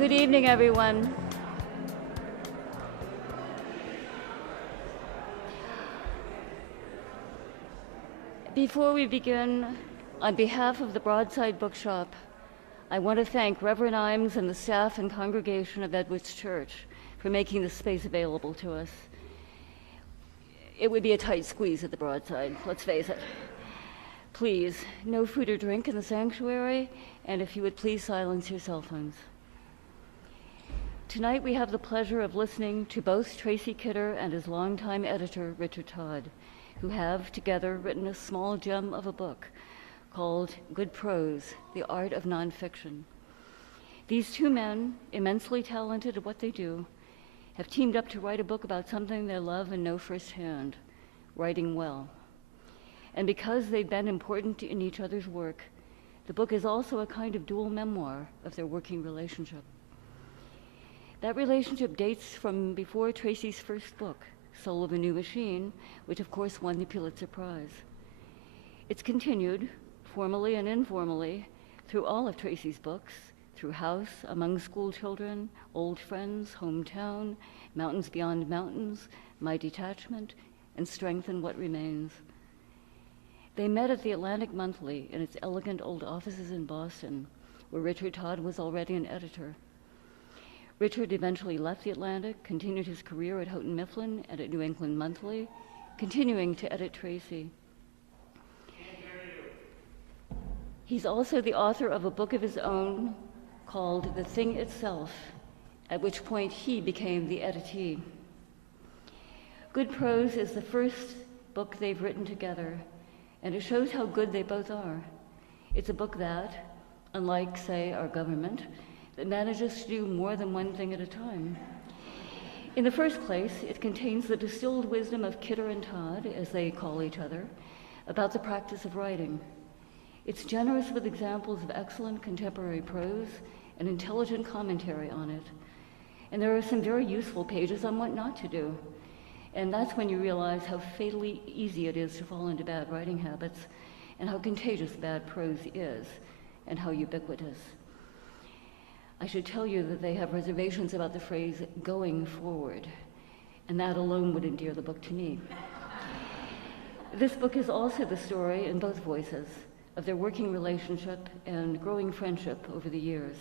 Good evening, everyone. Before we begin, on behalf of the Broadside Bookshop, I want to thank Reverend Imes and the staff and congregation of Edwards Church for making this space available to us. It would be a tight squeeze at the Broadside, let's face it. Please, no food or drink in the sanctuary, and if you would please silence your cell phones. Tonight we have the pleasure of listening to both Tracy Kidder and his longtime editor, Richard Todd, who have together written a small gem of a book called Good Prose, The Art of Nonfiction. These two men, immensely talented at what they do, have teamed up to write a book about something they love and know firsthand, writing well. And because they've been important in each other's work, the book is also a kind of dual memoir of their working relationship. That relationship dates from before Tracy's first book, Soul of a New Machine, which of course won the Pulitzer Prize. It's continued, formally and informally, through all of Tracy's books, through House, Among School Children, Old Friends, Hometown, Mountains Beyond Mountains, My Detachment, and Strength in What Remains. They met at the Atlantic Monthly in its elegant old offices in Boston, where Richard Todd was already an editor. Richard eventually left the Atlantic, continued his career at Houghton Mifflin and at New England Monthly, continuing to edit Tracy. He's also the author of a book of his own called The Thing Itself, at which point he became the editee. Good Prose is the first book they've written together, and it shows how good they both are. It's a book that, unlike, say, our government, that manages to do more than one thing at a time. In the first place, it contains the distilled wisdom of Kidder and Todd, as they call each other, about the practice of writing. It's generous with examples of excellent contemporary prose and intelligent commentary on it. And there are some very useful pages on what not to do. And that's when you realize how fatally easy it is to fall into bad writing habits, and how contagious bad prose is, and how ubiquitous. I should tell you that they have reservations about the phrase going forward, and that alone would endear the book to me. This book is also the story, in both voices, of their working relationship and growing friendship over the years.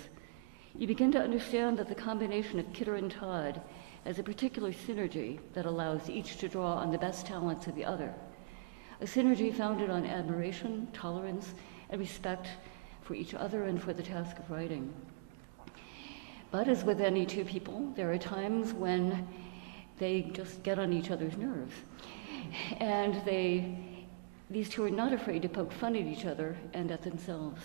You begin to understand that the combination of Kidder and Todd has a particular synergy that allows each to draw on the best talents of the other, a synergy founded on admiration, tolerance, and respect for each other and for the task of writing. But as with any two people, there are times when they just get on each other's nerves. And these two are not afraid to poke fun at each other and at themselves.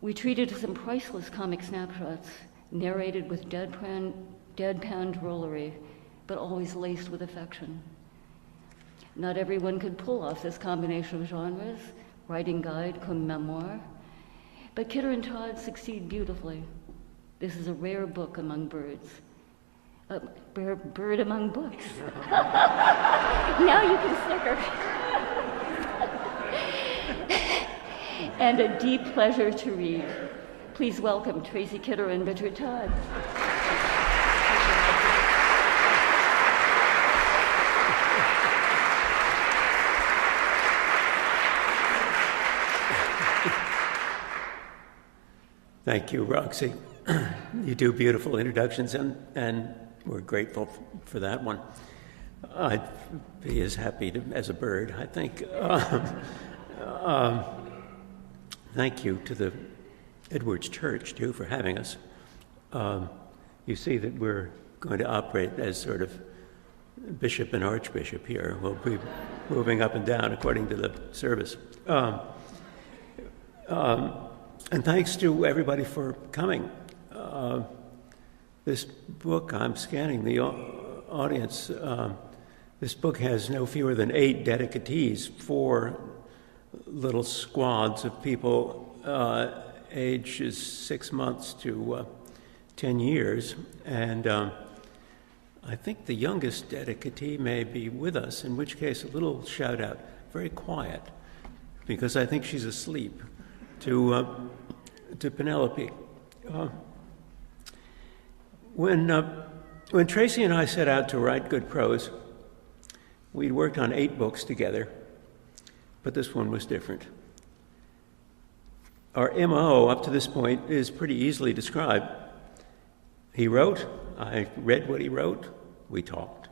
We treated some priceless comic snapshots, narrated with deadpan drollery, but always laced with affection. Not everyone could pull off this combination of genres, writing guide cum memoir, but Kidder and Todd succeed beautifully. This is a rare book among birds. A rare bird among books. Now you can snicker. And a deep pleasure to read. Please welcome Tracy Kidder and Richard Todd. Thank you, Roxie. You do beautiful introductions, and we're grateful for that one. I'd be as happy as a bird, I think. Thank you to the Edwards Church, too, for having us. You see that we're going to operate as sort of bishop and archbishop here. We'll be moving up and down according to the service. And thanks to everybody for coming. This book, I'm scanning the audience, this book has no fewer than 8 dedicatees, 4 little squads of people ages 6 months to 10 years, and I think the youngest dedicatee may be with us, in which case a little shout out, very quiet, because I think she's asleep, to Penelope. When Tracy and I set out to write good prose, we'd worked on 8 books together, but this one was different. Our MO up to this point is pretty easily described. He wrote, I read what he wrote, we talked.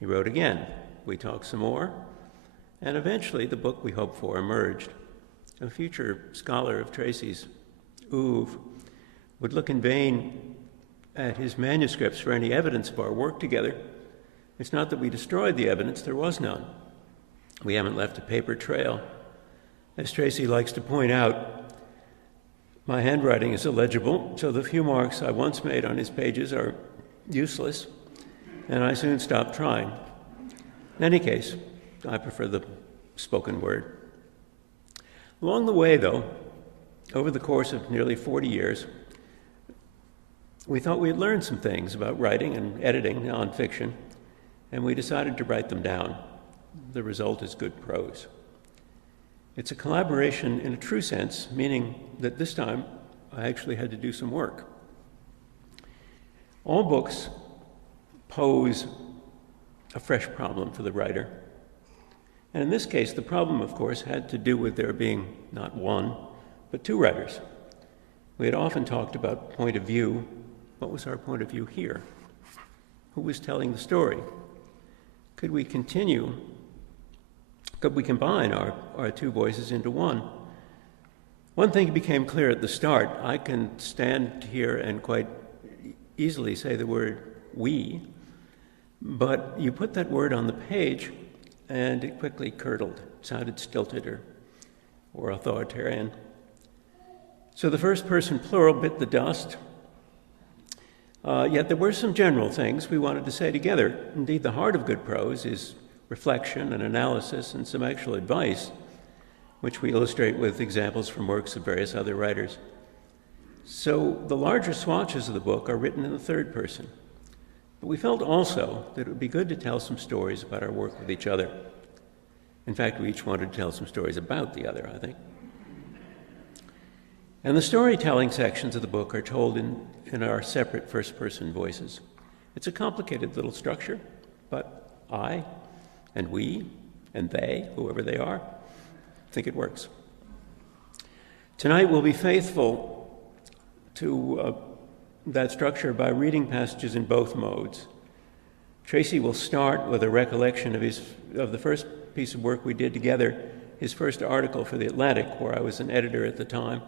He wrote again, we talked some more, and eventually the book we hoped for emerged. A future scholar of Tracy's, Uwe, would look in vain at his manuscripts for any evidence of our work together. It's not that we destroyed the evidence, there was none. We haven't left a paper trail. As Tracy likes to point out, my handwriting is illegible, so the few marks I once made on his pages are useless, and I soon stopped trying. In any case, I prefer the spoken word. Along the way, though, over the course of nearly 40 years, we thought we had learned some things about writing and editing nonfiction, and we decided to write them down. The result is good prose. It's a collaboration in a true sense, meaning that this time I actually had to do some work. All books pose a fresh problem for the writer. And in this case, the problem, of course, had to do with there being not one, but 2 writers. We had often talked about point of view. What was our point of view here? Who was telling the story? Could we combine our 2 voices into one? One thing became clear at the start. I can stand here and quite easily say the word we, but you put that word on the page and it quickly curdled, sounded stilted or authoritarian. So the first person plural bit the dust, yet there were some general things we wanted to say together. Indeed, the heart of good prose is reflection and analysis and some actual advice, which we illustrate with examples from works of various other writers. So the larger swatches of the book are written in the third person. But we felt also that it would be good to tell some stories about our work with each other. In fact, we each wanted to tell some stories about the other, I think. And the storytelling sections of the book are told in our separate first-person voices. It's a complicated little structure, but I and we and they, whoever they are, think it works. Tonight we'll be faithful to that structure by reading passages in both modes. Tracy will start with a recollection of the first piece of work we did together, his first article for The Atlantic, where I was an editor at the time.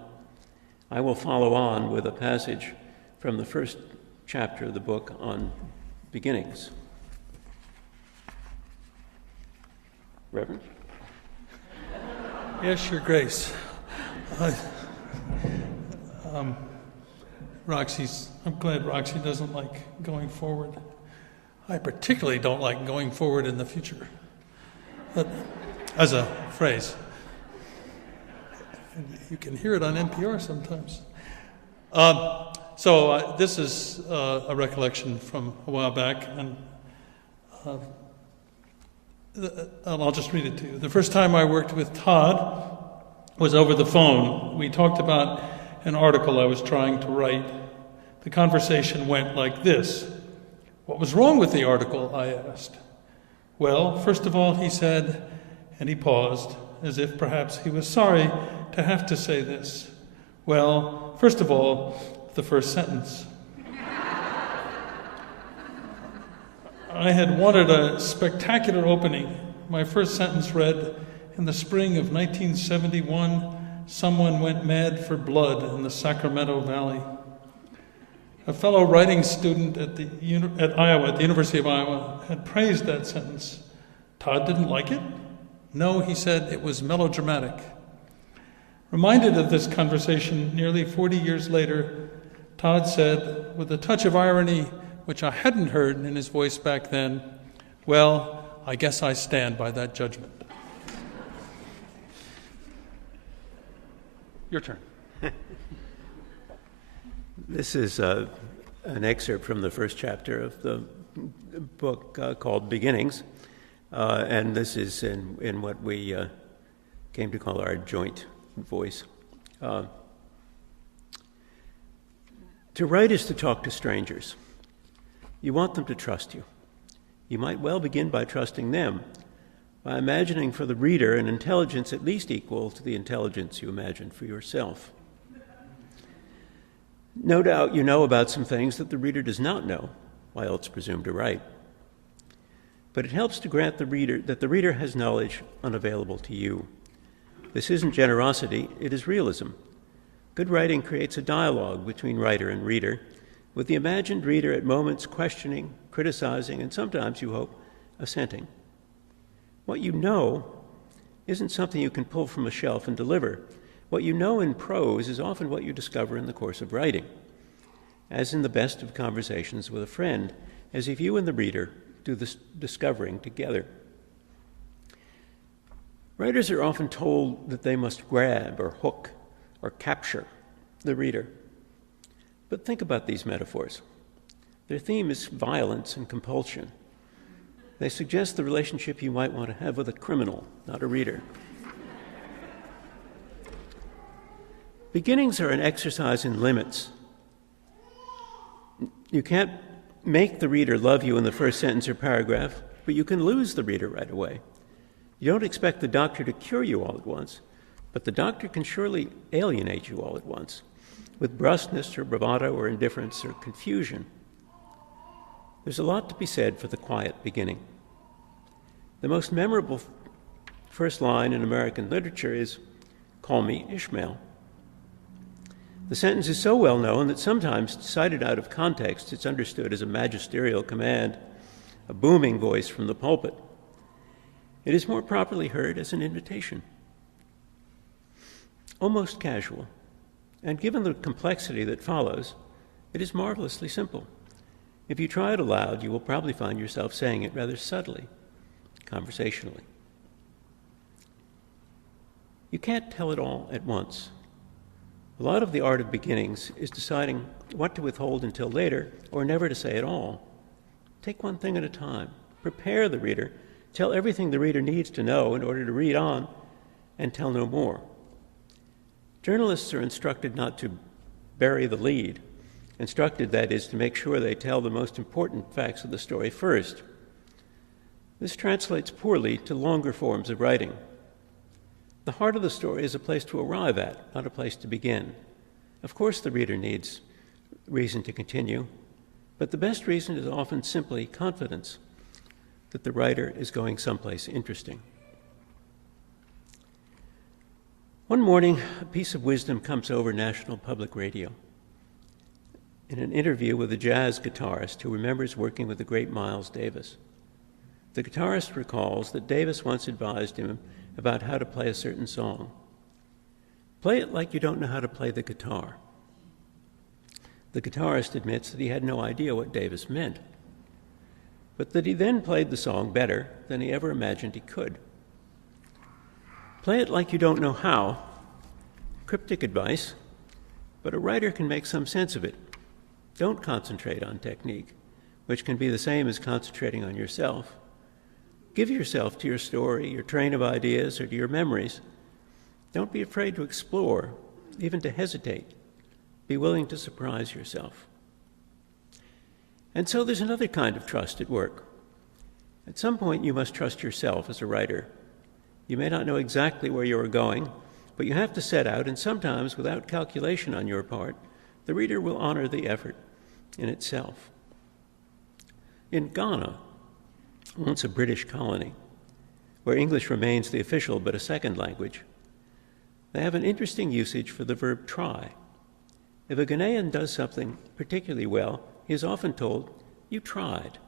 I will follow on with a passage from the first chapter of the book on beginnings. Reverend? Yes, Your Grace. I'm glad Roxie doesn't like going forward. I particularly don't like going forward in the future. But as a phrase. And you can hear it on NPR sometimes. So this is a recollection from a while back, and I'll just read it to you. The first time I worked with Todd was over the phone. We talked about an article I was trying to write. The conversation went like this. What was wrong with the article, I asked. Well, first of all, he said, and he paused, as if perhaps he was sorry to have to say this. Well, first of all, the first sentence. I had wanted a spectacular opening. My first sentence read, in the spring of 1971, someone went mad for blood in the Sacramento Valley. A fellow writing student at the University of Iowa, had praised that sentence. Todd didn't like it? No, he said it was melodramatic. Reminded of this conversation nearly 40 years later, Todd said, with a touch of irony, which I hadn't heard in his voice back then, well, I guess I stand by that judgment. Your turn. This is an excerpt from the first chapter of the book called Beginnings, and this is in what we came to call our joint voice. To write is to talk to strangers. You want them to trust you. You might well begin by trusting them, by imagining for the reader an intelligence at least equal to the intelligence you imagine for yourself. No doubt you know about some things that the reader does not know, why else presume to write. But it helps to grant the reader that the reader has knowledge unavailable to you. This isn't generosity, it is realism. Good writing creates a dialogue between writer and reader, with the imagined reader at moments questioning, criticizing, and sometimes, you hope, assenting. What you know isn't something you can pull from a shelf and deliver. What you know in prose is often what you discover in the course of writing, as in the best of conversations with a friend, as if you and the reader do this discovering together. Writers are often told that they must grab or hook or capture the reader. But think about these metaphors. Their theme is violence and compulsion. They suggest the relationship you might want to have with a criminal, not a reader. Beginnings are an exercise in limits. You can't make the reader love you in the first sentence or paragraph, but you can lose the reader right away. You don't expect the doctor to cure you all at once, but the doctor can surely alienate you all at once, with brusqueness or bravado or indifference or confusion. There's a lot to be said for the quiet beginning. The most memorable first line in American literature is, "Call me Ishmael." The sentence is so well known that sometimes, cited out of context, it's understood as a magisterial command, a booming voice from the pulpit. It is more properly heard as an invitation. Almost casual, and given the complexity that follows, it is marvelously simple. If you try it aloud, you will probably find yourself saying it rather subtly, conversationally. You can't tell it all at once. A lot of the art of beginnings is deciding what to withhold until later or never to say at all. Take one thing at a time. Prepare the reader. Tell everything the reader needs to know in order to read on, and tell no more. Journalists are instructed not to bury the lead. Instructed, that is, to make sure they tell the most important facts of the story first. This translates poorly to longer forms of writing. The heart of the story is a place to arrive at, not a place to begin. Of course, the reader needs reason to continue, but the best reason is often simply confidence that the writer is going someplace interesting. One morning, a piece of wisdom comes over National Public Radio. In an interview with a jazz guitarist who remembers working with the great Miles Davis, the guitarist recalls that Davis once advised him about how to play a certain song. Play it like you don't know how to play the guitar. The guitarist admits that he had no idea what Davis meant, but that he then played the song better than he ever imagined he could. Play it like you don't know how. Cryptic advice, but a writer can make some sense of it. Don't concentrate on technique, which can be the same as concentrating on yourself. Give yourself to your story, your train of ideas, or to your memories. Don't be afraid to explore, even to hesitate. Be willing to surprise yourself. And so there's another kind of trust at work. At some point, you must trust yourself as a writer. You may not know exactly where you are going, but you have to set out, and sometimes, without calculation on your part, the reader will honor the effort in itself. In Ghana, once a British colony, where English remains the official but a second language, they have an interesting usage for the verb try. If a Ghanaian does something particularly well, he is often told, "You tried."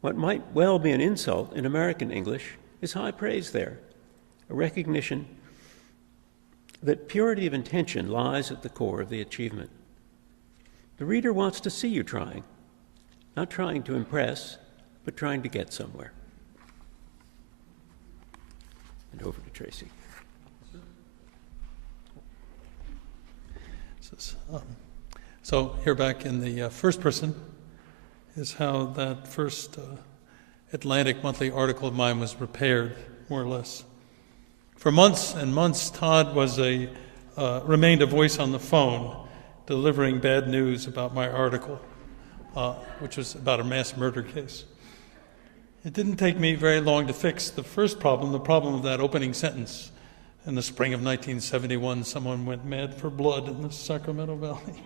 What might well be an insult in American English is high praise there, a recognition that purity of intention lies at the core of the achievement. The reader wants to see you trying, not trying to impress, but trying to get somewhere. And over to Tracy. So here back in the first person is how that first Atlantic Monthly article of mine was prepared, more or less. For months and months, Todd remained a voice on the phone, delivering bad news about my article. which was about a mass murder case. It didn't take me very long to fix the first problem, the problem of that opening sentence. In the spring of 1971, someone went mad for blood in the Sacramento Valley.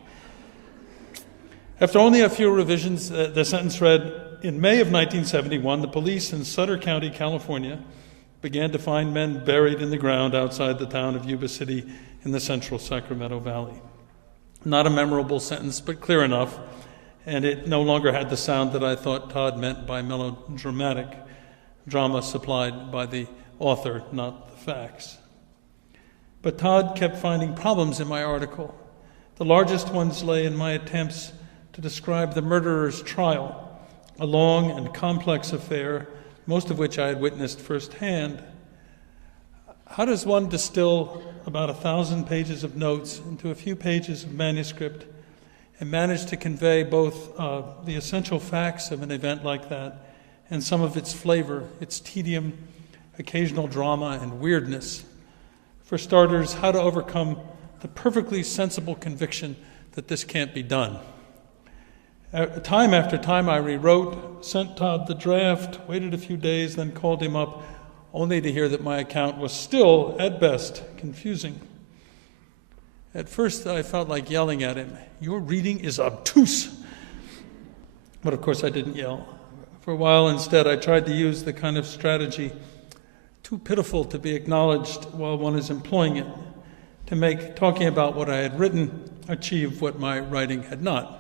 After only a few revisions, the sentence read, "In May of 1971, the police in Sutter County, California, began to find men buried in the ground outside the town of Yuba City in the central Sacramento Valley." Not a memorable sentence, but clear enough, and it no longer had the sound that I thought Todd meant by melodramatic, drama supplied by the author, not the facts. But Todd kept finding problems in my article. The largest ones lay in my attempts to describe the murderer's trial, a long and complex affair, most of which I had witnessed firsthand. How does one distill about 1,000 pages of notes into a few pages of manuscript and manage to convey both the essential facts of an event like that and some of its flavor, its tedium, occasional drama, and weirdness? For starters, how to overcome the perfectly sensible conviction that this can't be done. Time after time I rewrote, sent Todd the draft, waited a few days, then called him up, only to hear that my account was still, at best, confusing. At first I felt like yelling at him, "Your reading is obtuse!" But of course I didn't yell. For a while instead I tried to use the kind of strategy too pitiful to be acknowledged while one is employing it, to make talking about what I had written achieve what my writing had not.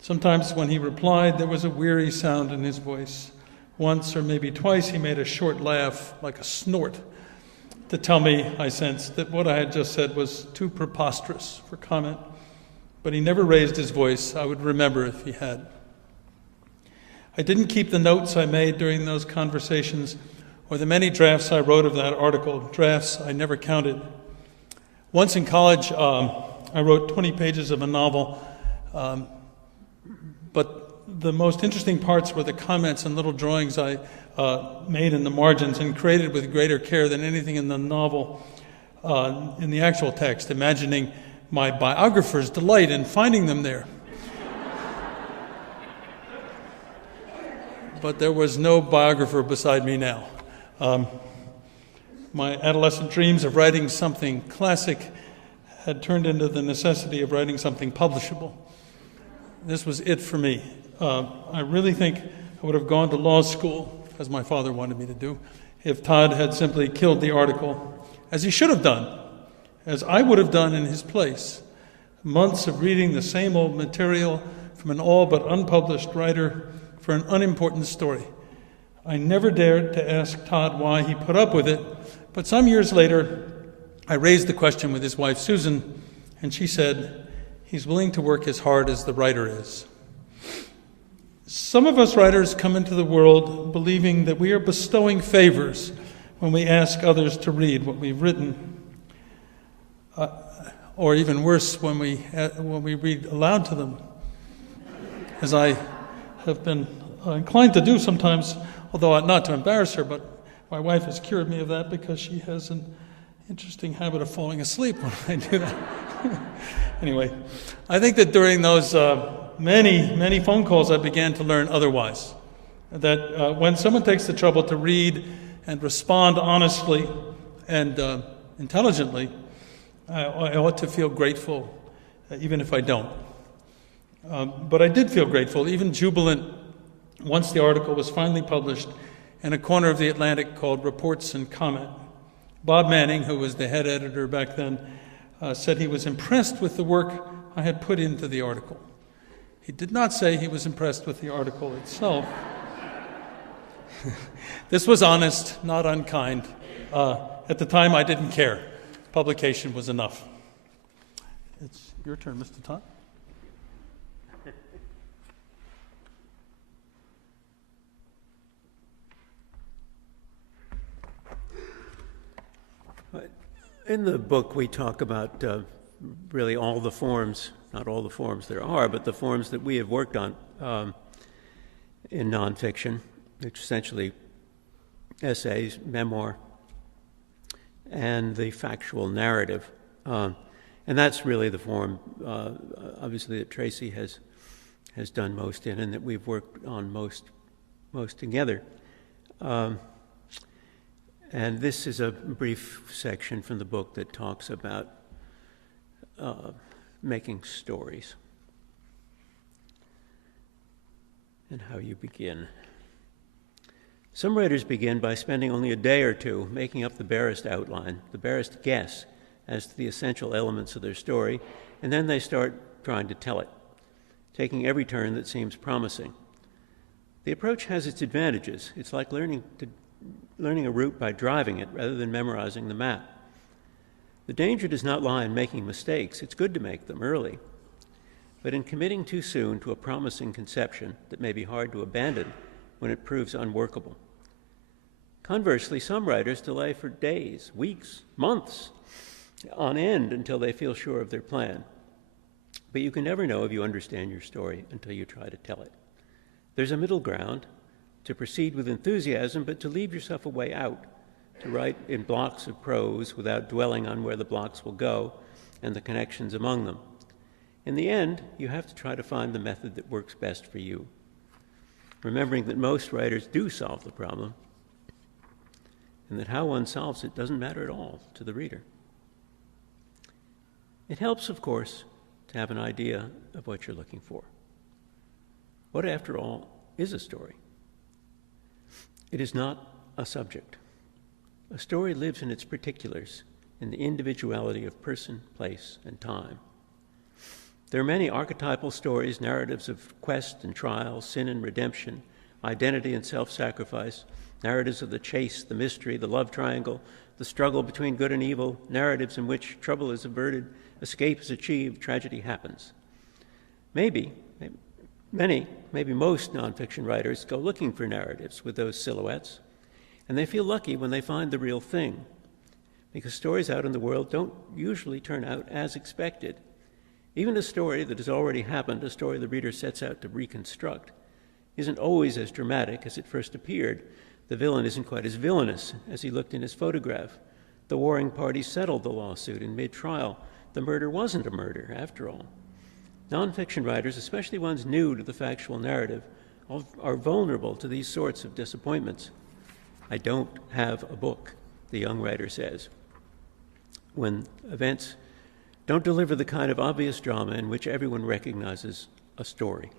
Sometimes when he replied, there was a weary sound in his voice. Once or maybe twice he made a short laugh, like a snort, to tell me, I sensed, that what I had just said was too preposterous for comment. But he never raised his voice. I would remember if he had. I didn't keep the notes I made during those conversations or the many drafts I wrote of that article, drafts I never counted. Once in college, I wrote 20 pages of a novel, but the most interesting parts were the comments and little drawings I made in the margins and created with greater care than anything in the novel, in the actual text, imagining my biographer's delight in finding them there. But there was no biographer beside me now. My adolescent dreams of writing something classic had turned into the necessity of writing something publishable. This was it for me. I really think I would have gone to law school, as my father wanted me to do, if Todd had simply killed the article, as he should have done, as I would have done in his place. Months of reading the same old material from an all but unpublished writer for an unimportant story. I never dared to ask Todd why he put up with it, but some years later, I raised the question with his wife, Susan, and she said, "He's willing to work as hard as the writer is." Some of us writers come into the world believing that we are bestowing favors when we ask others to read what we've written, or even worse, when we read aloud to them, as I have been inclined to do sometimes, although not to embarrass her, but my wife has cured me of that because she has an interesting habit of falling asleep when I do that. Anyway, I think that during those many phone calls I began to learn otherwise. That when someone takes the trouble to read and respond honestly and intelligently, I ought to feel grateful, even if I don't. But I did feel grateful, even jubilant, once the article was finally published in a corner of the Atlantic called Reports and Comment. Bob Manning, who was the head editor back then, said he was impressed with the work I had put into the article. He did not say he was impressed with the article itself. This was honest, not unkind. At the time, I didn't care. Publication was enough. It's your turn, Mr. Todd. In the book, we talk about really all the forms, not all the forms there are, but the forms that we have worked on in nonfiction, which essentially essays, memoir, and the factual narrative. And that's really the form, obviously, that Tracy has has done most in and that we've worked on most together. And this is a brief section from the book that talks about making stories and how you begin. Some writers begin by spending only a day or two making up the barest outline, the barest guess as to the essential elements of their story, and then they start trying to tell it, taking every turn that seems promising. The approach has its advantages. It's like learning a route by driving it rather than memorizing the map. The danger does not lie in making mistakes. It's good to make them early. But in committing too soon to a promising conception that may be hard to abandon when it proves unworkable. Conversely, some writers delay for days, weeks, months on end until they feel sure of their plan. But you can never know if you understand your story until you try to tell it. There's a middle ground, to proceed with enthusiasm, but to leave yourself a way out, to write in blocks of prose without dwelling on where the blocks will go and the connections among them. In the end, you have to try to find the method that works best for you, remembering that most writers do solve the problem, and that how one solves it doesn't matter at all to the reader. It helps, of course, to have an idea of what you're looking for. What, after all, is a story? It is not a subject. A story lives in its particulars, in the individuality of person, place, and time. There are many archetypal stories, narratives of quest and trial, sin and redemption, identity and self-sacrifice, narratives of the chase, the mystery, the love triangle, the struggle between good and evil, narratives in which trouble is averted, escape is achieved, tragedy happens. Maybe most nonfiction writers go looking for narratives with those silhouettes, and they feel lucky when they find the real thing, because stories out in the world don't usually turn out as expected. Even a story that has already happened, a story the reader sets out to reconstruct, isn't always as dramatic as it first appeared. The villain isn't quite as villainous as he looked in his photograph. The warring parties settled the lawsuit in mid-trial. The murder wasn't a murder, after all. Nonfiction writers, especially ones new to the factual narrative, are vulnerable to these sorts of disappointments. I don't have a book, the young writer says, when events don't deliver the kind of obvious drama in which everyone recognizes a story.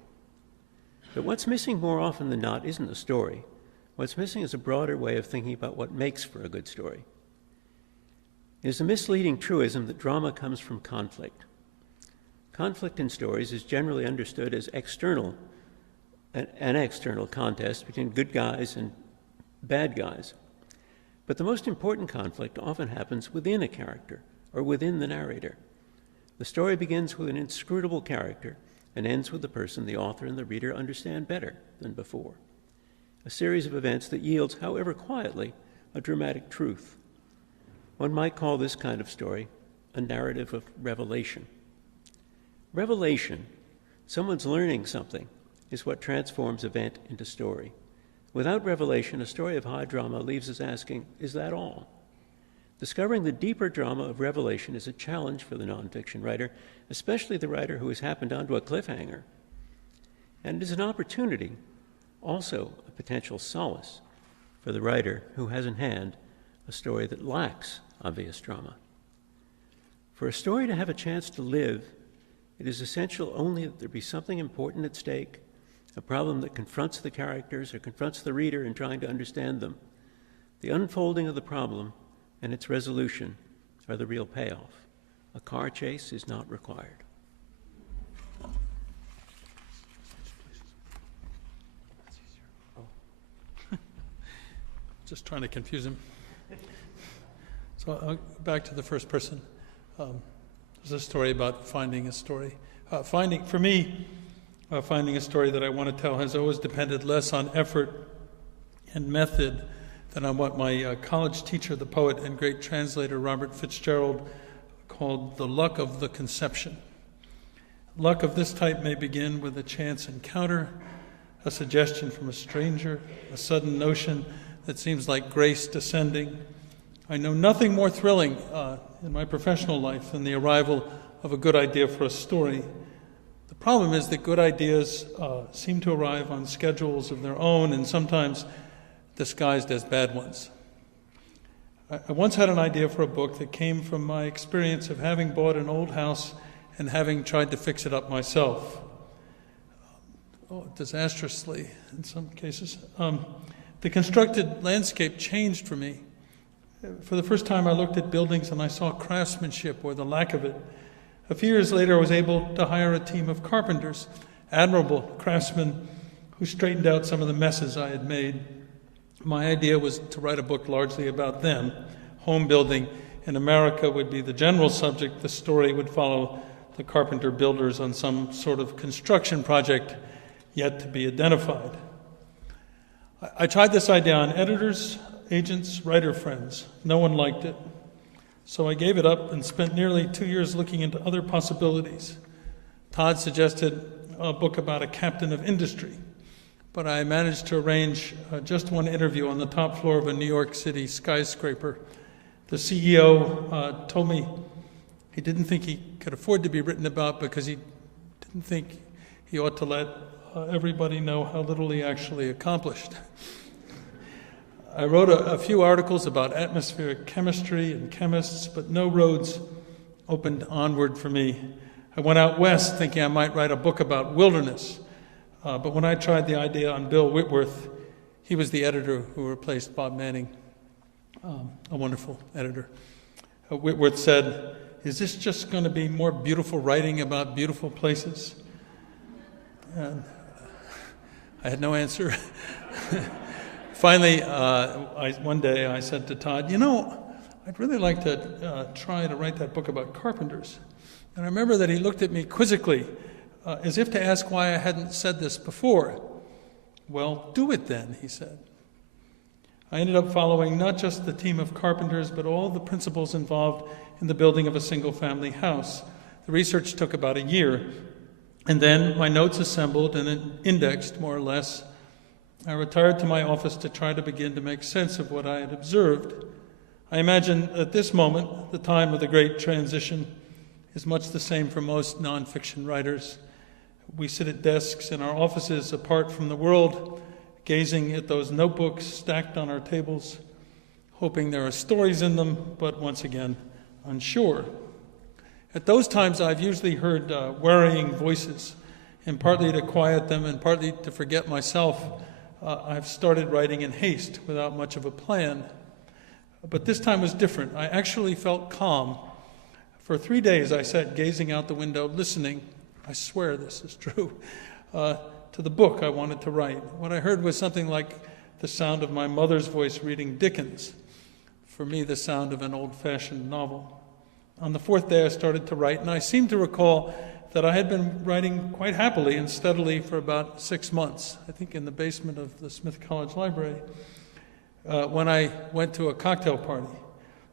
But what's missing more often than not isn't a story. What's missing is a broader way of thinking about what makes for a good story. It is a misleading truism that drama comes from conflict. Conflict in stories is generally understood as an external contest between good guys and bad guys. But the most important conflict often happens within a character or within the narrator. The story begins with an inscrutable character and ends with the person the author and the reader understand better than before. A series of events that yields, however quietly, a dramatic truth. One might call this kind of story a narrative of revelation. Revelation, someone's learning something, is what transforms event into story. Without revelation, a story of high drama leaves us asking, is that all? Discovering the deeper drama of revelation is a challenge for the nonfiction writer, especially the writer who has happened onto a cliffhanger. And it is an opportunity, also a potential solace, for the writer who has in hand a story that lacks obvious drama. For a story to have a chance to live, it is essential only that there be something important at stake, a problem that confronts the characters or confronts the reader in trying to understand them. The unfolding of the problem and its resolution are the real payoff. A car chase is not required. Just trying to confuse him. So I'll go back to the first person. There's a story about finding a story. Finding a story that I want to tell has always depended less on effort and method than on what my college teacher, the poet and great translator Robert Fitzgerald, called the luck of the conception. Luck of this type may begin with a chance encounter, a suggestion from a stranger, a sudden notion that seems like grace descending. I know nothing more thrilling in my professional life than the arrival of a good idea for a story. The The problem is that good ideas seem to arrive on schedules of their own and sometimes disguised as bad ones. I once had an idea for a book that came from my experience of having bought an old house and having tried to fix it up myself. Disastrously in some cases. The constructed landscape changed for me. For the first time I looked at buildings and I saw craftsmanship or the lack of it. A few years later I was able to hire a team of carpenters, admirable craftsmen who straightened out some of the messes I had made. My idea was to write a book largely about them. Home building in America would be the general subject. The story would follow the carpenter builders on some sort of construction project yet to be identified. I tried this idea on editors, agents, writer friends. No one liked it. So I gave it up and spent nearly 2 years looking into other possibilities. Todd suggested a book about a captain of industry, but I managed to arrange just one interview on the top floor of a New York City skyscraper. The CEO told me he didn't think he could afford to be written about because he didn't think he ought to let everybody know how little he actually accomplished. I wrote a few articles about atmospheric chemistry and chemists, but no roads opened onward for me. I went out west thinking I might write a book about wilderness, but when I tried the idea on Bill Whitworth, he was the editor who replaced Bob Manning, a wonderful editor. Whitworth said, "Is this just going to be more beautiful writing about beautiful places?" And I had no answer. Finally, one day I said to Todd, I'd really like to try to write that book about carpenters. And I remember that he looked at me quizzically, as if to ask why I hadn't said this before. "Well, do it then," he said. I ended up following not just the team of carpenters, but all the principles involved in the building of a single-family house. The research took about a year, and then my notes assembled and indexed, more or less. I retired to my office to try to begin to make sense of what I had observed. I imagine at this moment, the time of the great transition, is much the same for most nonfiction writers. We sit at desks in our offices apart from the world, gazing at those notebooks stacked on our tables, hoping there are stories in them, but once again, unsure. At those times, I've usually heard worrying voices, and partly to quiet them and partly to forget myself, I've started writing in haste without much of a plan. But this time was different. I actually felt calm. For 3 days, I sat gazing out the window, listening, I swear this is true, to the book I wanted to write. What I heard was something like the sound of my mother's voice reading Dickens. For me, the sound of an old-fashioned novel. On the 4th day, I started to write, and I seem to recall that I had been writing quite happily and steadily for about 6 months, I think in the basement of the Smith College Library, when I went to a cocktail party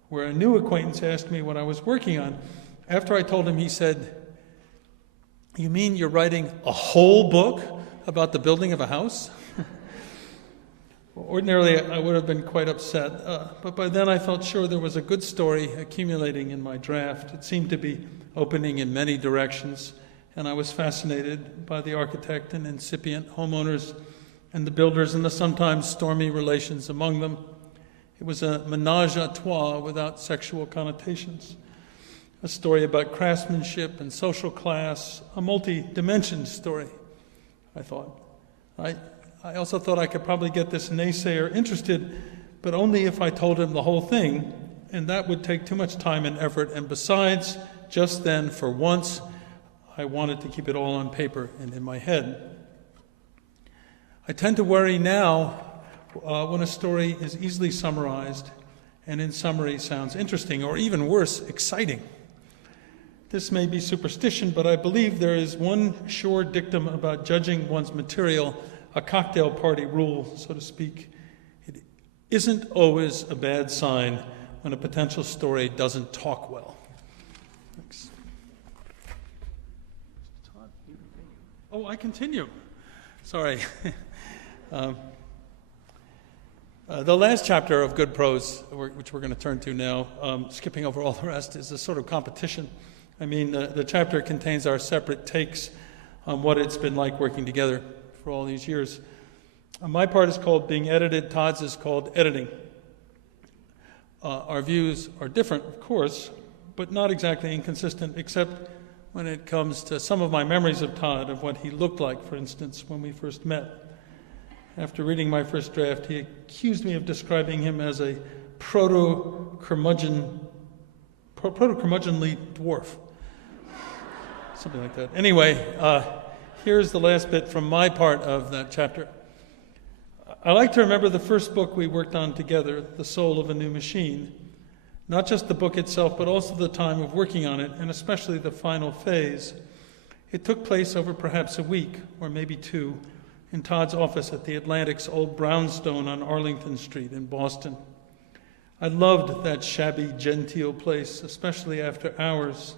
where a new acquaintance asked me what I was working on. After I told him, he said, "You mean you're writing a whole book about the building of a house?" Ordinarily, I would have been quite upset, but by then I felt sure there was a good story accumulating in my draft. It seemed to be opening in many directions, and I was fascinated by the architect and incipient homeowners and the builders and the sometimes stormy relations among them. It was a menage a trois without sexual connotations, a story about craftsmanship and social class, a multi-dimensioned story, I thought. I also thought I could probably get this naysayer interested, but only if I told him the whole thing, and that would take too much time and effort. And besides, just then, for once, I wanted to keep it all on paper and in my head. I tend to worry now when a story is easily summarized and in summary sounds interesting, or even worse, exciting. This may be superstition, but I believe there is one sure dictum about judging one's material, a cocktail party rule, so to speak. It isn't always a bad sign when a potential story doesn't talk well. Thanks. Todd, you continue. Oh, I continue. Sorry. The last chapter of Good Prose, which we're going to turn to now, skipping over all the rest, is a sort of competition. I mean, the chapter contains our separate takes on what it's been like working together for all these years. My part is called being edited. Todd's is called editing. Our views are different, of course, but not exactly inconsistent, except when it comes to some of my memories of Todd, of what he looked like, for instance, when we first met. After reading my first draft, he accused me of describing him as a proto-curmudgeonly dwarf. Something like that. Anyway, here's the last bit from my part of that chapter. I like to remember the first book we worked on together, The Soul of a New Machine. Not just the book itself, but also the time of working on it, and especially the final phase. It took place over perhaps a week, or maybe two, in Todd's office at the Atlantic's old brownstone on Arlington Street in Boston. I loved that shabby, genteel place, especially after hours.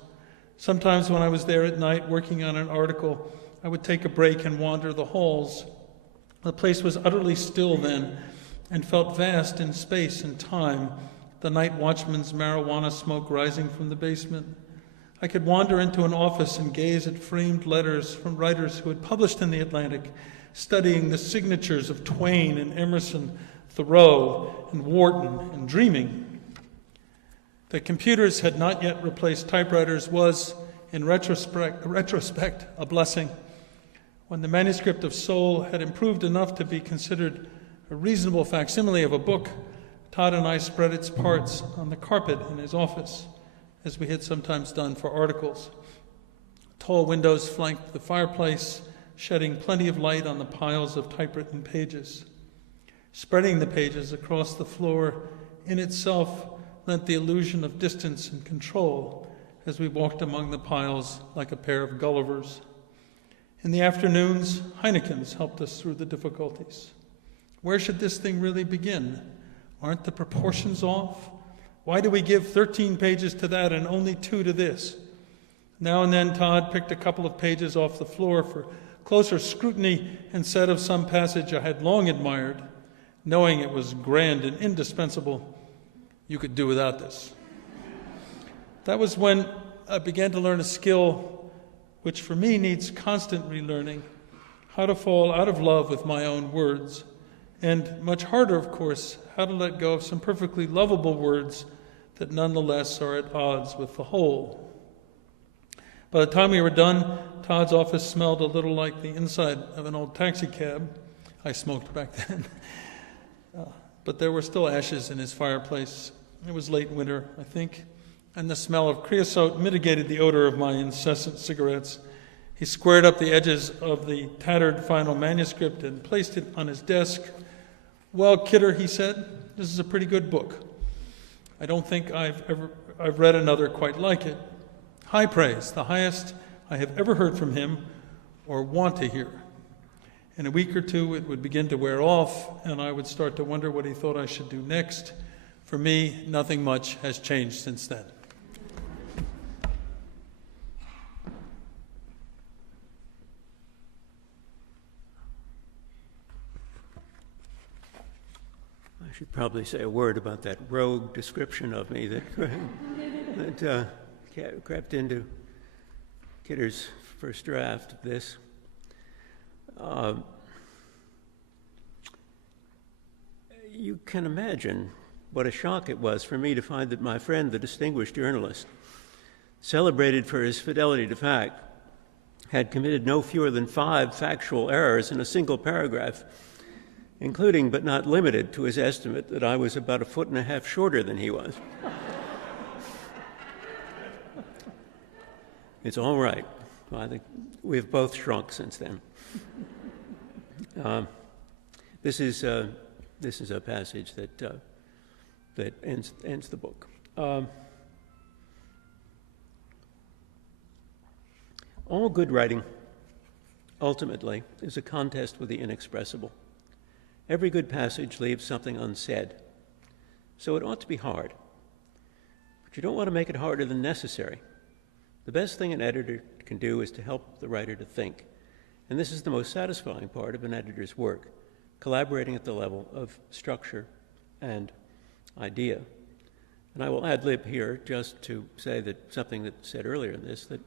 Sometimes when I was there at night working on an article, I would take a break and wander the halls. The place was utterly still then and felt vast in space and time, the night watchman's marijuana smoke rising from the basement. I could wander into an office and gaze at framed letters from writers who had published in the Atlantic, studying the signatures of Twain and Emerson, Thoreau and Wharton, and dreaming. That computers had not yet replaced typewriters was, in retrospect, a blessing. When the manuscript of Soul had improved enough to be considered a reasonable facsimile of a book, Todd and I spread its parts on the carpet in his office, as we had sometimes done for articles. Tall windows flanked the fireplace, shedding plenty of light on the piles of typewritten pages. Spreading the pages across the floor in itself lent the illusion of distance and control as we walked among the piles like a pair of Gullivers. In the afternoons, Heinekens helped us through the difficulties. Where should this thing really begin? Aren't the proportions off? Why do we give 13 pages to that and only 2 to this? Now and then Todd picked a couple of pages off the floor for closer scrutiny and said of some passage I had long admired, knowing it was grand and indispensable, "You could do without this." That was when I began to learn a skill which for me needs constant relearning, how to fall out of love with my own words, and much harder, of course, how to let go of some perfectly lovable words that nonetheless are at odds with the whole. By the time we were done, Todd's office smelled a little like the inside of an old taxi cab. I smoked back then. But there were still ashes in his fireplace. It was late winter, I think, and the smell of creosote mitigated the odor of my incessant cigarettes. He squared up the edges of the tattered final manuscript and placed it on his desk. "Well, Kidder," he said, "this is a pretty good book. I don't think I've read another quite like it. High praise, the highest I have ever heard from him or want to hear." In a week or two, it would begin to wear off, and I would start to wonder what he thought I should do next. For me, nothing much has changed since then. I should probably say a word about that rogue description of me that crept into Kidder's first draft of this. You can imagine what a shock it was for me to find that my friend, the distinguished journalist, celebrated for his fidelity to fact, had committed no fewer than 5 factual errors in a single paragraph, including but not limited to his estimate that I was about 1.5 feet shorter than he was. It's all right. I think we've both shrunk since then. This is a passage that ends the book. All good writing, ultimately, is a contest with the inexpressible. Every good passage leaves something unsaid, so it ought to be hard. But you don't want to make it harder than necessary. The best thing an editor can do is to help the writer to think, and this is the most satisfying part of an editor's work, collaborating at the level of structure and idea. And I will ad lib here just to say that something that said earlier in this, that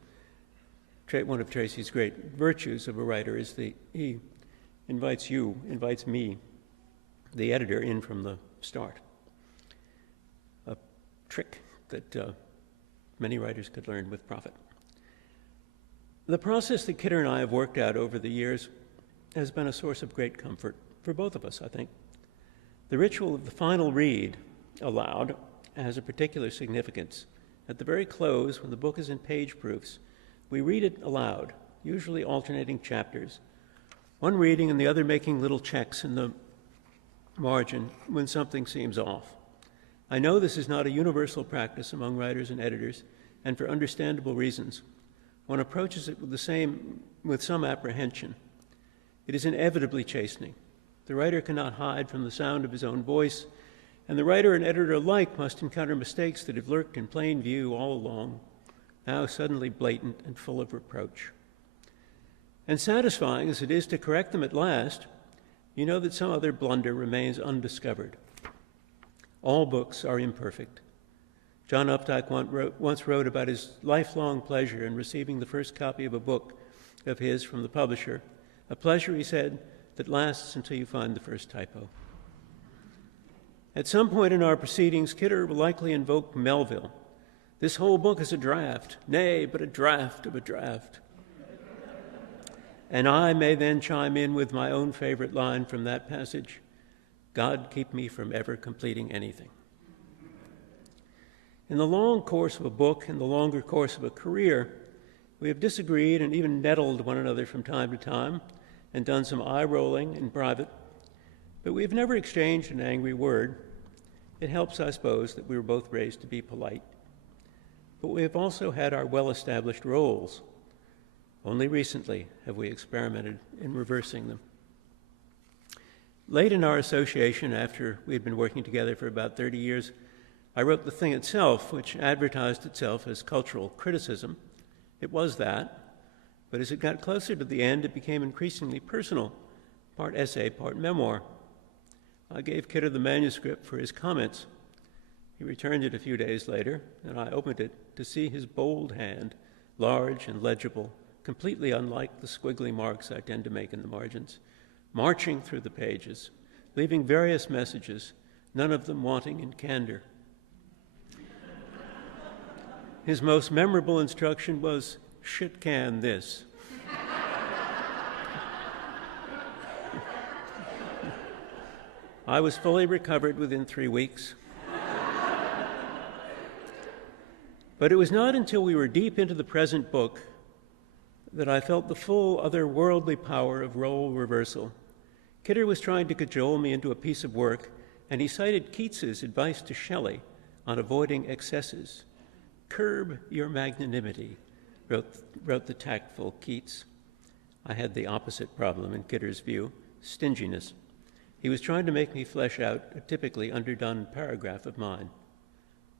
one of Tracy's great virtues of a writer is he invites me, the editor, in from the start. A trick that many writers could learn with profit. The process that Kidder and I have worked out over the years has been a source of great comfort for both of us, I think. The ritual of the final read aloud has a particular significance. At the very close, when the book is in page proofs, we read it aloud, usually alternating chapters, one reading and the other making little checks in the margin when something seems off. I know this is not a universal practice among writers and editors, and for understandable reasons. One approaches it with some apprehension. It is inevitably chastening. The writer cannot hide from the sound of his own voice, and the writer and editor alike must encounter mistakes that have lurked in plain view all along, now suddenly blatant and full of reproach. And satisfying as it is to correct them at last, you know that some other blunder remains undiscovered. All books are imperfect. John Updike once wrote about his lifelong pleasure in receiving the first copy of a book of his from the publisher, a pleasure, he said, that lasts until you find the first typo. At some point in our proceedings, Kidder will likely invoke Melville. This whole book is a draft, nay, but a draft of a draft. And I may then chime in with my own favorite line from that passage, God keep me from ever completing anything. In the long course of a book, in the longer course of a career, we have disagreed and even nettled one another from time to time and done some eye-rolling in private, but we have never exchanged an angry word. It helps, I suppose, that we were both raised to be polite. But we have also had our well-established roles. Only recently have we experimented in reversing them. Late in our association, after we had been working together for about 30 years, I wrote The Thing Itself, which advertised itself as cultural criticism. It was that, but as it got closer to the end, it became increasingly personal, part essay, part memoir. I gave Kidder the manuscript for his comments. He returned it a few days later, and I opened it to see his bold hand, large and legible, completely unlike the squiggly marks I tend to make in the margins, marching through the pages, leaving various messages, none of them wanting in candor. His most memorable instruction was, shit can this. I was fully recovered within 3 weeks. But it was not until we were deep into the present book that I felt the full otherworldly power of role reversal. Kidder was trying to cajole me into a piece of work, and he cited Keats's advice to Shelley on avoiding excesses. Curb your magnanimity, wrote the tactful Keats. I had the opposite problem in Kidder's view, stinginess. He was trying to make me flesh out a typically underdone paragraph of mine.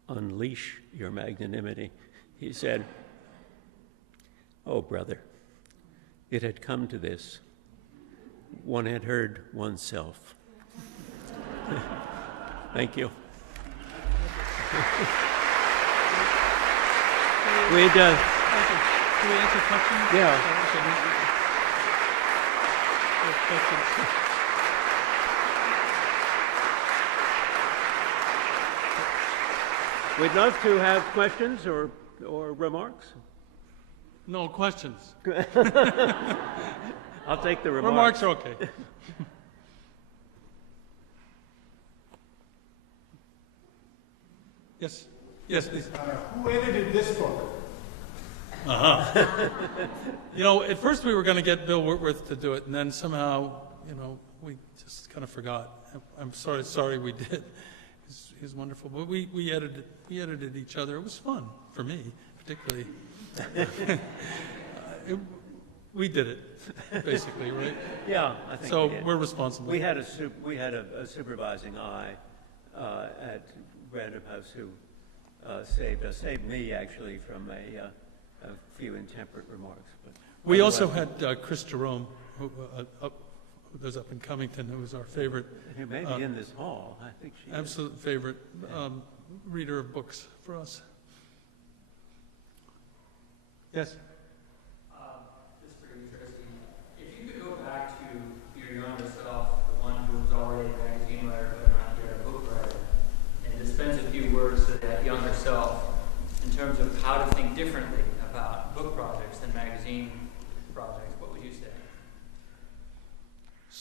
Unleash your magnanimity, he said. Oh, brother, it had come to this. One had heard oneself. Thank you. We'd, Can we answer questions? Yeah. We'd love to have questions or remarks. No questions. I'll take the Remarks remarks. are okay. Yes. Yes, please. Who edited this book? You know, at first we were going to get Bill Whitworth to do it, and then somehow, we just kind of forgot. I'm sorry we did. He's wonderful. But we edited each other. It was fun for me, particularly. We did it, basically, right? Yeah, I think so we did. We're responsible. We had a supervising eye at Random House who saved me actually from a few intemperate remarks. But we also had Chris Jerome, who's up in Covington, who was our favorite. Who may be in this hall. I think she absolute is. Favorite reader of books for us. Yes.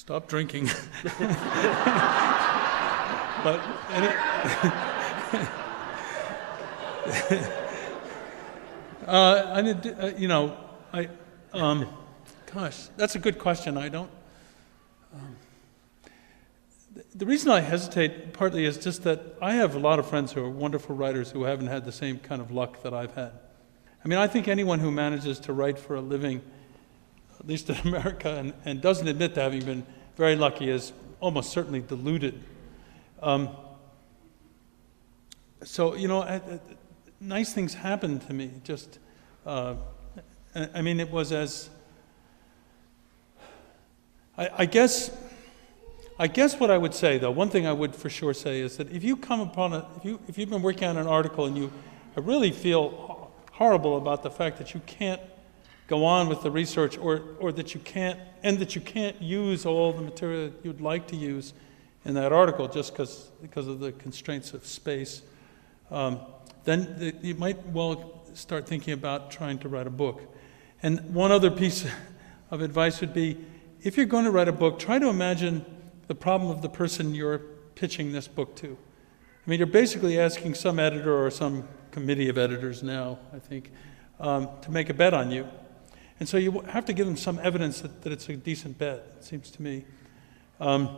Stop drinking. But gosh, that's a good question. I don't. The reason I hesitate partly is just that I have a lot of friends who are wonderful writers who haven't had the same kind of luck that I've had. I mean, I think anyone who manages to write for a living, at least in America, and doesn't admit to having been very lucky is almost certainly deluded. Nice things happened to me. Just, it was as, I guess what I would say, though, one thing I would for sure say is that if you come upon if you've been working on an article and you really feel horrible about the fact that you can't go on with the research, or that you can't use all the material you'd like to use in that article just because of the constraints of space, then you might well start thinking about trying to write a book. And one other piece of advice would be, if you're going to write a book, try to imagine the problem of the person you're pitching this book to. I mean, you're basically asking some editor or some committee of editors now, I think, to make a bet on you. And so you have to give them some evidence that it's a decent bet, it seems to me. And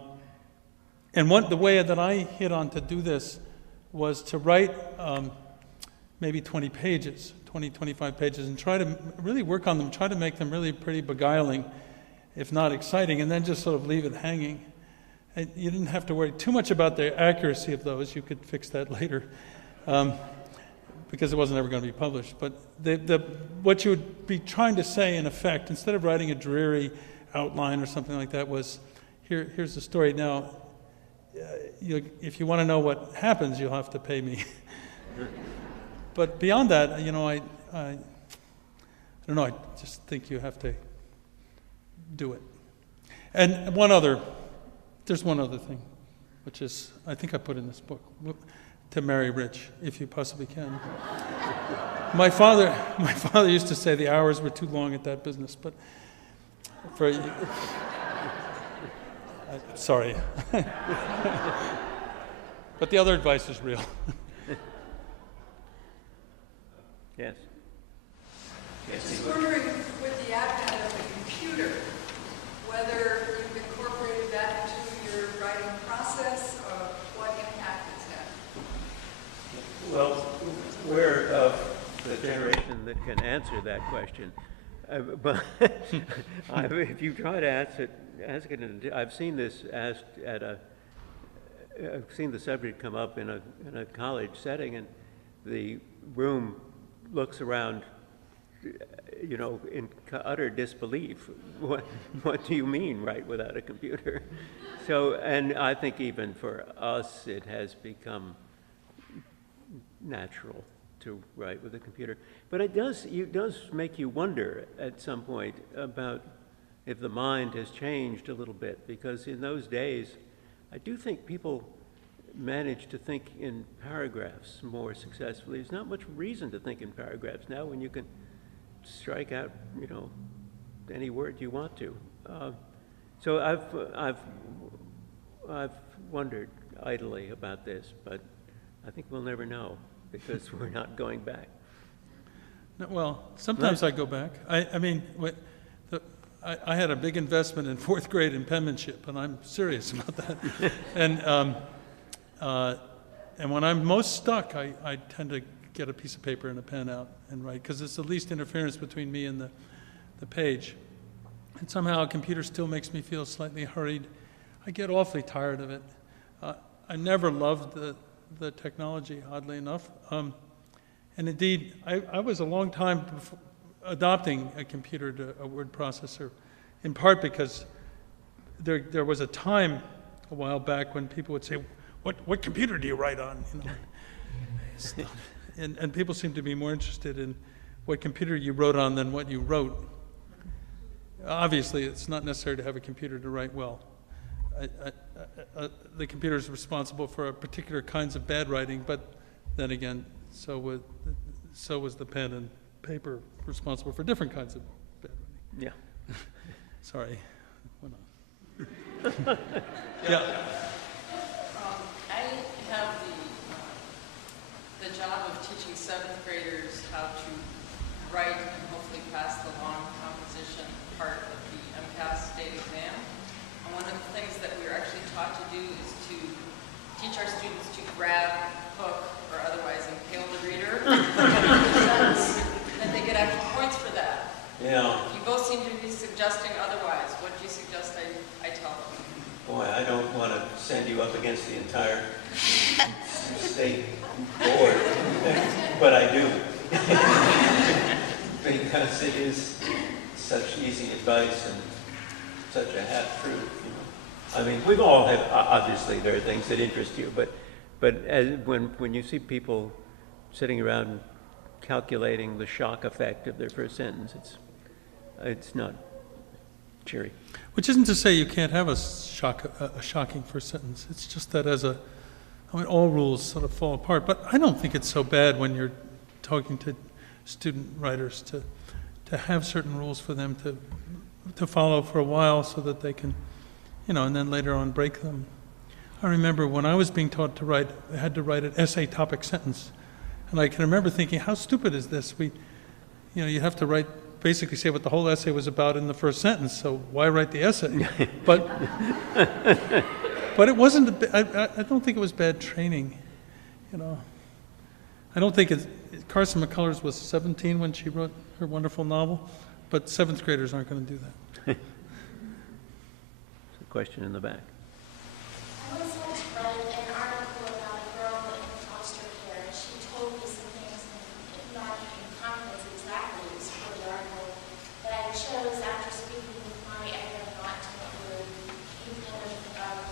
the way that I hit on to do this was to write maybe 20 pages, 20, 25 pages, and try to really work on them, try to make them really pretty beguiling, if not exciting, and then just sort of leave it hanging. And you didn't have to worry too much about the accuracy of those. You could fix that later, because it wasn't ever going to be published. But what you would be trying to say, in effect, instead of writing a dreary outline or something like that, was, here's the story. Now, if you want to know what happens, you'll have to pay me. But beyond that, I don't know, I just think you have to do it. And there's one other thing, which is, I think I put in this book, to marry rich, if you possibly can. My father used to say the hours were too long at that business, but sorry. But the other advice is real. Yes. I was wondering, with the advent of the computer, whether you've incorporated that into your writing process, or what impact it's had. Well, we're of the generation that can answer that question. But if you try to ask it, I've seen this asked I've seen the subject come up in a college setting, and the room looks around, in utter disbelief. What do you mean, write without a computer? So, and I think even for us, it has become natural to write with a computer. But it does make you wonder at some point about if the mind has changed a little bit, because in those days, I do think people managed to think in paragraphs more successfully. There's not much reason to think in paragraphs now when you can strike out, any word you want to. So I've wondered idly about this, but I think we'll never know because we're not going back. No, well, sometimes I go back. I had a big investment in fourth grade in penmanship, and I'm serious about that. And when I'm most stuck, I tend to get a piece of paper and a pen out and write, because it's the least interference between me and the page. And somehow a computer still makes me feel slightly hurried. I get awfully tired of it. I never loved the technology, oddly enough. And indeed, I was a long time before adopting a computer to a word processor, in part because there was a time a while back when people would say, what computer do you write on? And people seem to be more interested in what computer you wrote on than what you wrote. Obviously, it's not necessary to have a computer to write well. The computer is responsible for particular kinds of bad writing, but then again, so was the pen and paper responsible for different kinds of bad writing. Yeah. Sorry. Went on. Yeah. I have the job of teaching 7th graders how to write and hopefully pass the long composition part of the MCAS state exam. And one of the things that we're actually taught to do is to teach our students to grab, hook, or otherwise impale the reader. And they get extra points for that. Yeah. You both seem to be suggesting otherwise. What do you suggest I tell them? Boy, I don't want to send you up against the entire state board, but I do. Because it is such easy advice and such a half-truth, you know. I mean, we've all had, obviously there are things that interest you, but when you see people sitting around calculating the shock effect of their first sentence, it's not cheery. Which isn't to say you can't have a shocking first sentence. It's just that all rules sort of fall apart. But I don't think it's so bad when you're talking to student writers to have certain rules for them to follow for a while so that they can, and then later on break them. I remember when I was being taught to write, I had to write an essay topic sentence. And I can remember thinking, how stupid is this? You have to basically say what the whole essay was about in the first sentence, so why write the essay? But it wasn't, I don't think it was bad training, I don't think Carson McCullers was 17 when she wrote her wonderful novel, but 7th graders aren't going to do that. There's a question in the back. I once had to write an article about a girl in foster care. She told me some things, not in confidence exactly, it was for the article, that I chose after speaking with my editor not to include. He kind of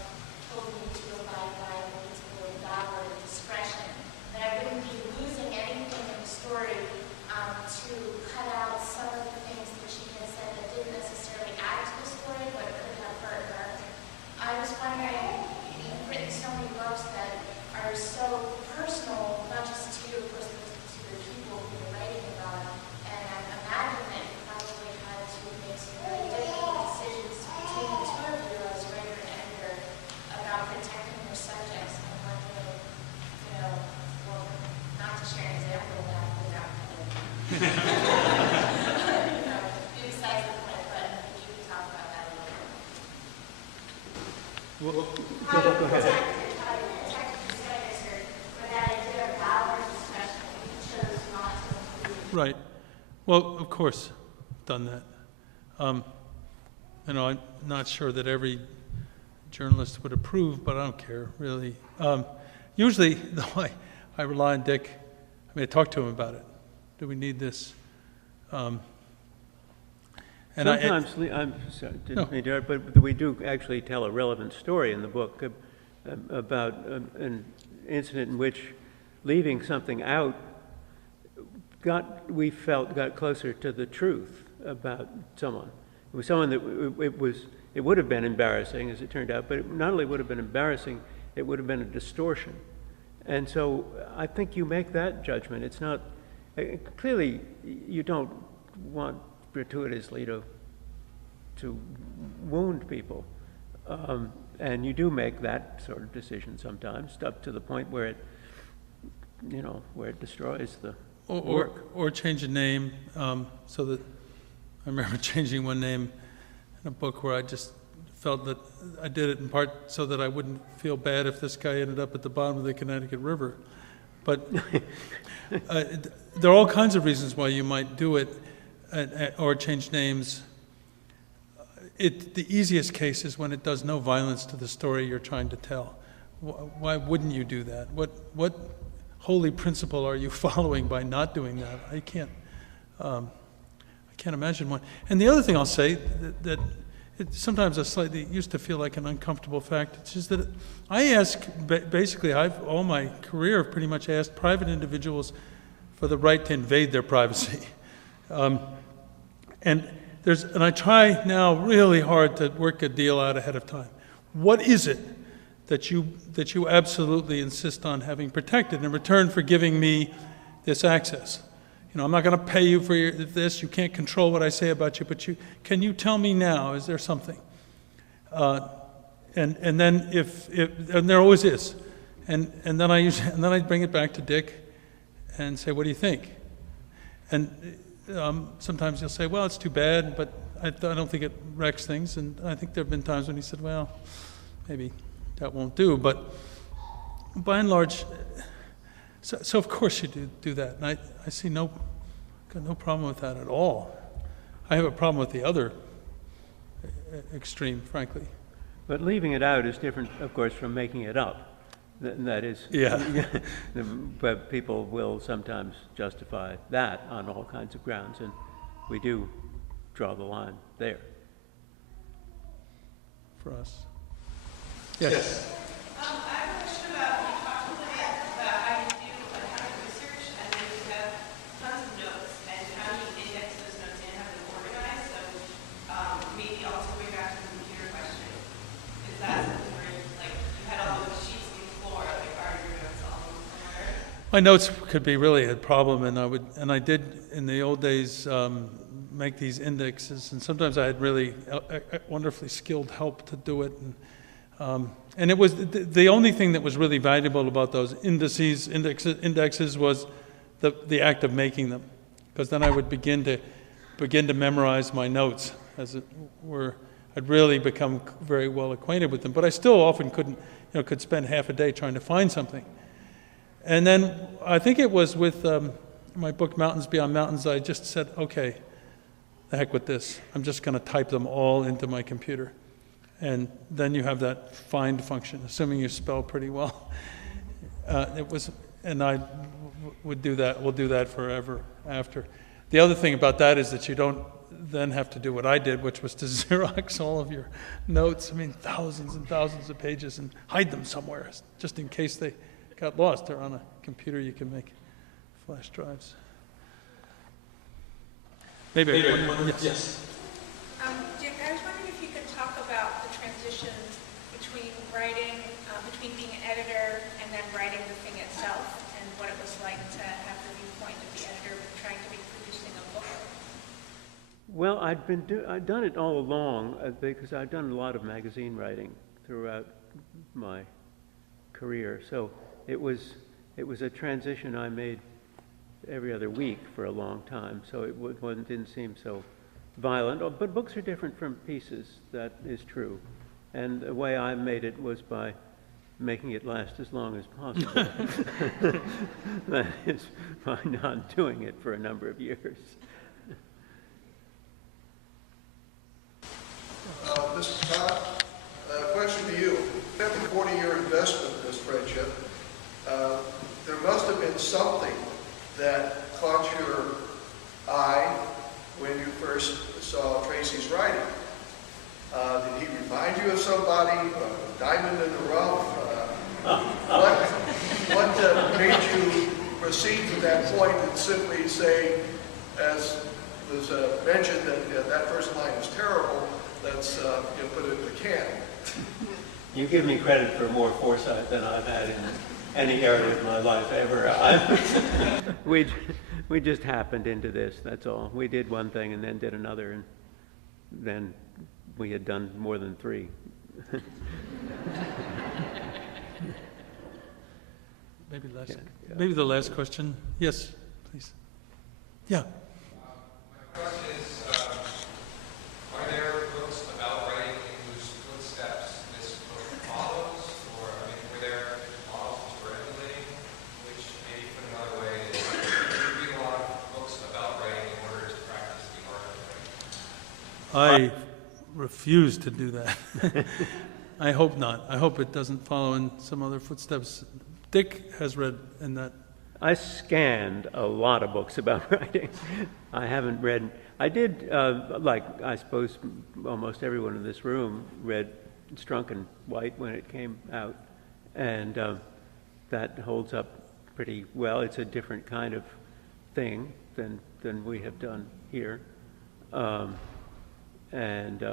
told me to abide by the principle of valor and discretion, that I wouldn't be losing anything in the story to cut out some of the things that she had said that didn't necessarily add to the story, but could have hurt her. I was wondering, you've written so many books that are so personal, not just to you, of course, but to the people who you're writing about. And I imagine that you probably had to make some really difficult decisions between the two of you as writer and editor about protecting your subjects. And I'm wondering, well, not to share an example of that without kind of, besides the point, but if you could talk about that a little bit. Go ahead. Right. Well, of course, done that. I'm not sure that every journalist would approve, but I don't care, really. Usually, though, I rely on Dick. I talk to him about it. Do we need this? And Sometimes, I'm sorry, didn't mean to interrupt, but we do actually tell a relevant story in the book about an incident in which leaving something out we felt got closer to the truth about someone. It was someone that it would have been embarrassing, as it turned out, but it not only would have been embarrassing, it would have been a distortion. And so I think you make that judgment. It's not, clearly you don't want gratuitously to wound people. And you do make that sort of decision sometimes, up to the point where it, where it destroys the work. Or change a name, so that, I remember changing one name in a book where I just felt that I did it in part so that I wouldn't feel bad if this guy ended up at the bottom of the Connecticut River. But there are all kinds of reasons why you might do it, or change names. The easiest case is when it does no violence to the story you're trying to tell. Why wouldn't you do that? What holy principle are you following by not doing that? I can't imagine one. And the other thing I'll say that sometimes it used to feel like an uncomfortable fact. It's just that I ask, basically, all my career pretty much asked private individuals for the right to invade their privacy. And I try now really hard to work a deal out ahead of time. What is it that you absolutely insist on having protected in return for giving me this access? I'm not going to pay you for this. You can't control what I say about you, but can you tell me now? Is there something? And then and there always is, and then I bring it back to Dick, and say, what do you think? And sometimes he'll say, well, it's too bad, but I don't think it wrecks things. And I think there have been times when he said, well, maybe that won't do. But by and large, so of course you do that. And I see got no problem with that at all. I have a problem with the other extreme, frankly. But leaving it out is different, of course, from making it up. That is, Yeah. But people will sometimes justify that on all kinds of grounds, and we do draw the line there. For us. Yes. I have a question about, you talked a little bit about how you do a ton of research and then you have tons of notes and how you index those notes and have them organized. So maybe also going back to the computer question, is that something where you had all those sheets on the floor, are your notes all somewhere? My notes could be really a problem, and I did in the old days make these indexes, and sometimes I had really wonderfully skilled help to do it. And it was the only thing that was really valuable about those indexes was the act of making them, because then I would begin to memorize my notes, as it were. I'd really become very well acquainted with them, but I still often could spend half a day trying to find something. And then I think it was with my book Mountains Beyond Mountains, I just said, okay, the heck with this. I'm just going to type them all into my computer. And then you have that find function, assuming you spell pretty well. And I would do that, will do that forever after. The other thing about that is that you don't then have to do what I did, which was to Xerox all of your notes. I mean, thousands and thousands of pages, and hide them somewhere, just in case they got lost. Or on a computer, you can make flash drives. Maybe. Yes. Dick, I was wondering if you could talk about the transition between writing, between being an editor and then writing the thing itself, and what it was like to have the viewpoint of the editor trying to be producing a book. Well, I'd done it all along because I'd done a lot of magazine writing throughout my career. So it was a transition I made every other week for a long time. So it didn't seem so violent. But books are different from pieces. That is true. And the way I made it was by making it last as long as possible. That is by not doing it for a number of years. Mr. Todd, question to you. After a 40-year investment in this friendship, there must have been something that caught your eye when you first saw Tracy's writing. Did he remind you of somebody? Diamond in the rough? What made you proceed to that point and simply say, as was mentioned, that first line is terrible, let's put it in the can? You give me credit for more foresight than I've had in any area of my life ever. We just happened into this, that's all. We did one thing and then did another, and then we had done more than three. Maybe last. Yeah. Maybe the last question. Yes, please. Yeah. My question is, are there books about writing in whose footsteps this book follows? Or, were there models which were emulating? Which, maybe put another way, is you read a lot of books about writing in order to practice the art of writing? I refuse to do that. I hope not. I hope it doesn't follow in some other footsteps. Dick has read in that. I scanned a lot of books about writing. I haven't read. I did, like I suppose almost everyone in this room read Strunk and White when it came out, and that holds up pretty well. It's a different kind of thing than we have done here, and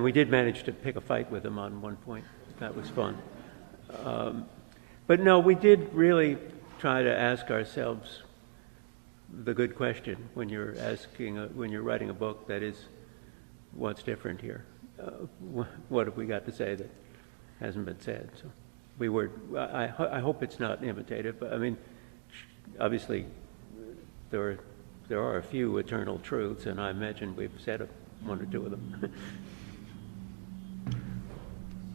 we did manage to pick a fight with them on one point. That was fun. But no, we did really try to ask ourselves the good question when you're writing a book, that is, what's different here? what have we got to say that hasn't been said? So I hope it's not imitative. I mean, obviously, there are a few eternal truths, and I imagine we've said one or two of them.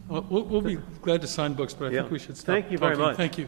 Well, we'll be glad to sign books, but I think we should stop Thank you very talking. much. Thank you.